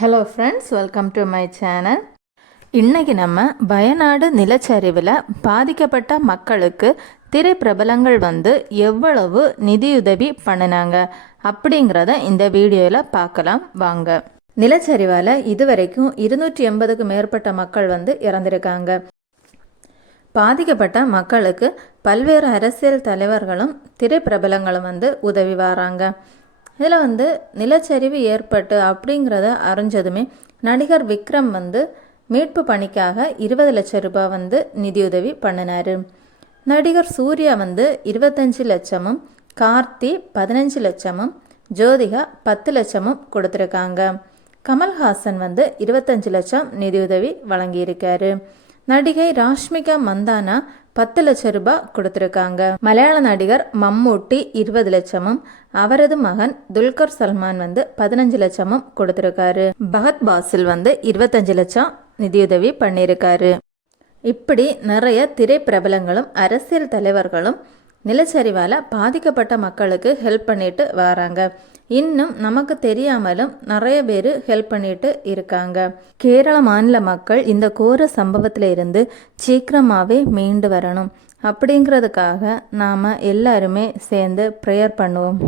Hello friends welcome to my channel இன்னைக்கு நம்ம வயநாடு நிலச்சரிவில் பாதிக்கப்பட்ட மக்களுக்கு திரைப்பிரபலங்கள் வந்து எவ்வளவு நிதியுதவி பண்ணினாங்க அப்படிங்கிறத இந்த வீடியோவில் பார்க்கலாம். வாங்க. நிலச்சரிவால் இதுவரைக்கும் இருநூற்றி எண்பதுக்கு மேற்பட்ட மக்கள் வந்து இறந்திருக்காங்க. பாதிக்கப்பட்ட மக்களுக்கு பல்வேறு அரசியல் தலைவர்களும் திரைப்பிரபலங்களும் வந்து உதவி வராங்க. இதில் வந்து நிலச்சரிவு ஏற்பட்டு அப்படிங்கிறத அறிஞ்சதுமே நடிகர் விக்ரம் வந்து மீட்பு பணிக்காக இருபது லட்சம் ரூபாய் வந்து நிதியுதவி பண்ணினார். நடிகர் சூர்யா வந்து இருபத்தஞ்சு லட்சமும் கார்த்தி பதினஞ்சு லட்சமும் ஜோதிகா பத்து லட்சமும் கொடுத்துருக்காங்க. கமல்ஹாசன் வந்து இருபத்தஞ்சு லட்சம் நிதியுதவி வழங்கியிருக்காரு. நடிகை ராஷ்மிகா மந்தானா பத்து லட்சம் ரூபாய் கொடுத்துருக்காங்க. மலையாள நடிகர் மம்மூட்டி இருபது லட்சமும் அவரது மகன் துல்கர் சல்மான் வந்து பதினஞ்சு லட்சமும் கொடுத்துருக்காரு. பகத் பாசில் வந்து இருபத்தஞ்சு லட்சம் நிதியுதவி பண்ணியிருக்காரு. இப்படி நிறைய திரைப்பிரபலங்களும் அரசியல் தலைவர்களும் நிலச்சரிவால் பாதிக்கப்பட்ட மக்களுக்கு ஹெல்ப் பண்ணிட்டு வராங்க. இன்னும் நமக்கு தெரியாமலும் நிறைய பேர் ஹெல்ப் பண்ணிட்டு இருக்காங்க. கேரள மாநில மக்கள் இந்த கோர சம்பவத்தில் இருந்து சீக்கிரமாகவே மீண்டு வரணும். அப்படிங்கிறதுக்காக நாம் எல்லாருமே சேர்ந்து ப்ரேயர் பண்ணுவோம்.